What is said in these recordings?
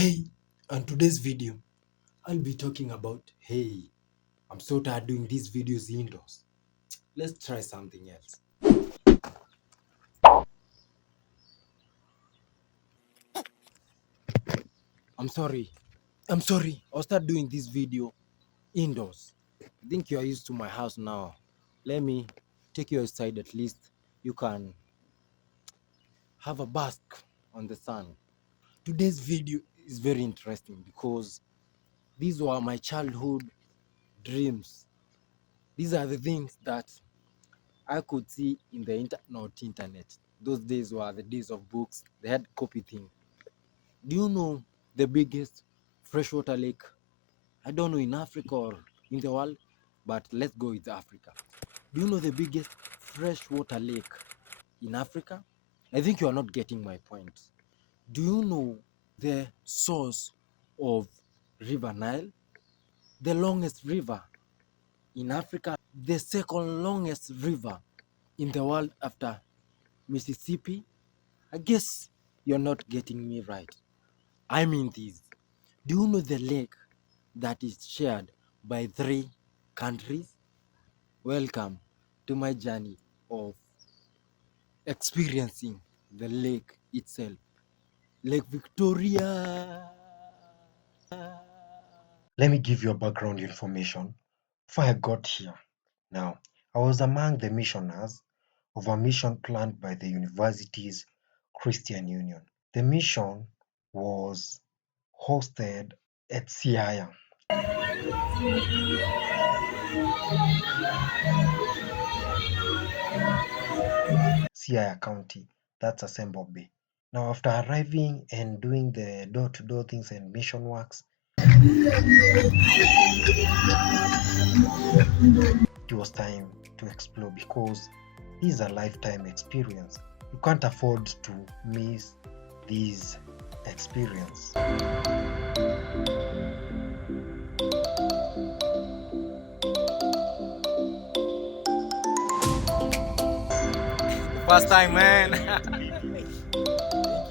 Hey, on today's video, I'll be talking about, hey, I'm so tired doing these videos indoors. Let's try something else. I'm sorry. I'll start doing this video indoors. I think you are used to my house now. Let me take you outside at least. You can have a bask on the sun. Today's video is very interesting because these were my childhood dreams. These are the things that I could see in the internet. Those days were the days of books. They had copy thing. Do you know the biggest freshwater lake? I don't know in Africa or in the world, but let's go with Africa. Do you know the biggest freshwater lake in Africa? I think you are not getting my point. Do you know the source of River Nile? The longest river in Africa, the second longest river in the world after Mississippi. I guess you're not getting me right. I mean this. Do you know the lake that is shared by 3 countries? Welcome to my journey of experiencing the lake itself. Lake Victoria. Let me give you a background information before I got here. Now, I was among the missioners of a mission planned by the university's Christian Union. The mission was hosted at Siaya. Siaya County, that's Asembo Bay. Now, after arriving and doing the door-to-door things and mission works, it was time to explore because this is a lifetime experience. You can't afford to miss this experience. First time, man.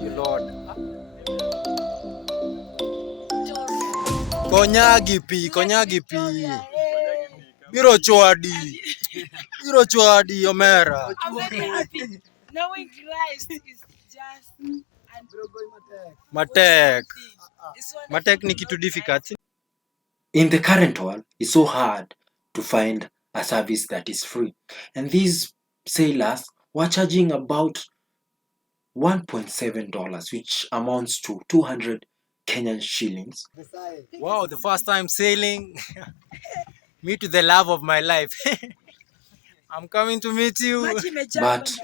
Thank you, Lord. Konyagi pi. Biro chwadi, Omera. I'm very happy. Knowing Christ is just Matek ni kitu difficult. In the current world, it's so hard to find a service that is free. And these sailors were charging about $1.7, which amounts to 200 Kenyan shillings. Wow, the first time sailing. Meet the love of my life. I'm coming to meet you. But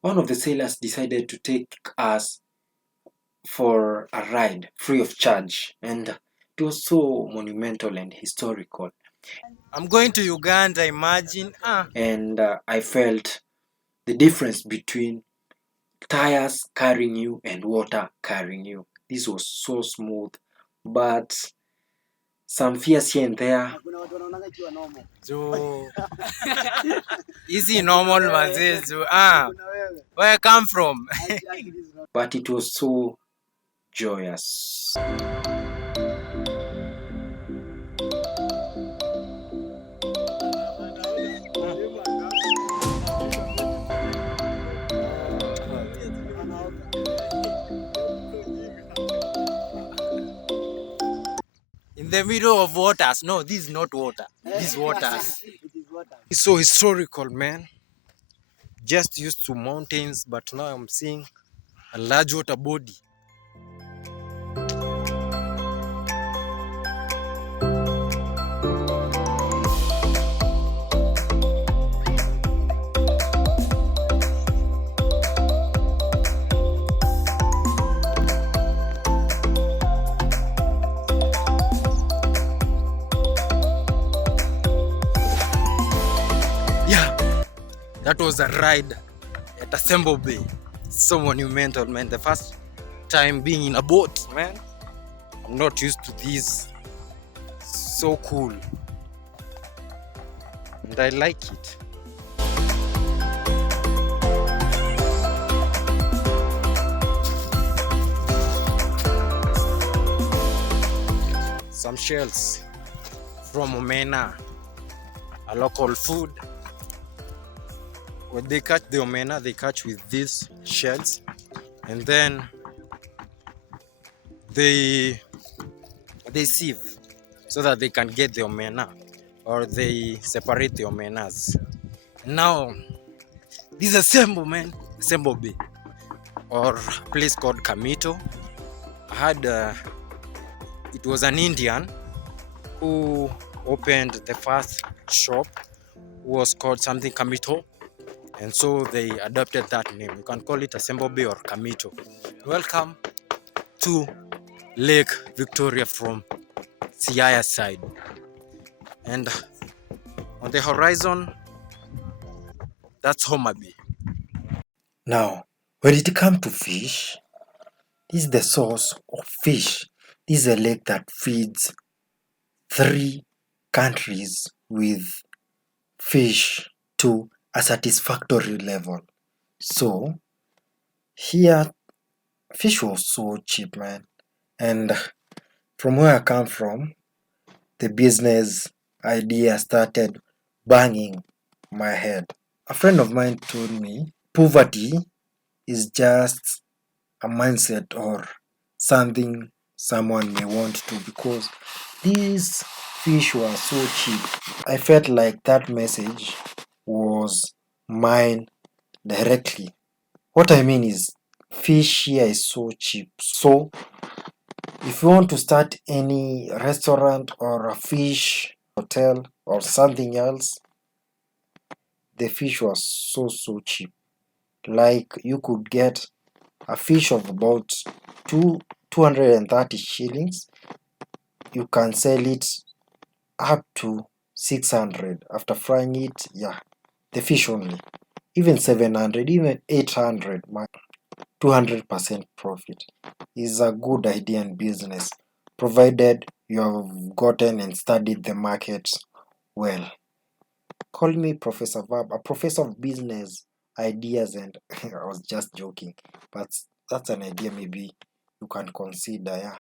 one of the sailors decided to take us for a ride free of charge, and it was so monumental and historical. I'm going to Uganda, imagine. And I felt the difference between tires carrying you and water carrying you. This was so smooth, but some fears here and there. Easy normal manzezu. Where I come from. But it was so joyous. In the middle of waters. No, this is not water. This is waters. It's so historical, man. Just used to mountains, but now I'm seeing a large water body. Yeah, that was a ride at Asembo Bay. So monumental, man. The first time being in a boat, man. I'm not used to this. So cool. And I like it. some shells from omena, a local food. When they catch the omena, they catch with these shells, and then they sieve so that they can get the omena, or they separate the omenas. Now this assemble, man, assemble bay, or a place called Kamito. I had it was an Indian who opened the first shop, was called something Kamito, and so they adopted that name. You can call it Assemble Bay or Kamito. Welcome to Lake Victoria from Siaya side, and on the horizon, that's Homa Bay. Now, when it comes to fish, this is the source of fish. This is a lake that feeds 3 countries with fish to a satisfactory level. So, here, fish was so cheap, man. And from where I come from, the business idea started banging my head. A friend of mine told me poverty is just a mindset or something someone may want to, because these fish were so cheap. I felt like that message was mine directly. What I mean is, fish here is so cheap. So, if you want to start any restaurant or a fish hotel or something else, the fish was so cheap. Like you could get a fish of about 230 shillings. You can sell it up to 600 after frying it. Yeah, the fish only. Even 700, even 800, 200% profit is a good idea in business, provided you have gotten and studied the market well. Call me Professor Vab, a professor of business ideas, and I was just joking, but that's an idea maybe you can consider. Yeah.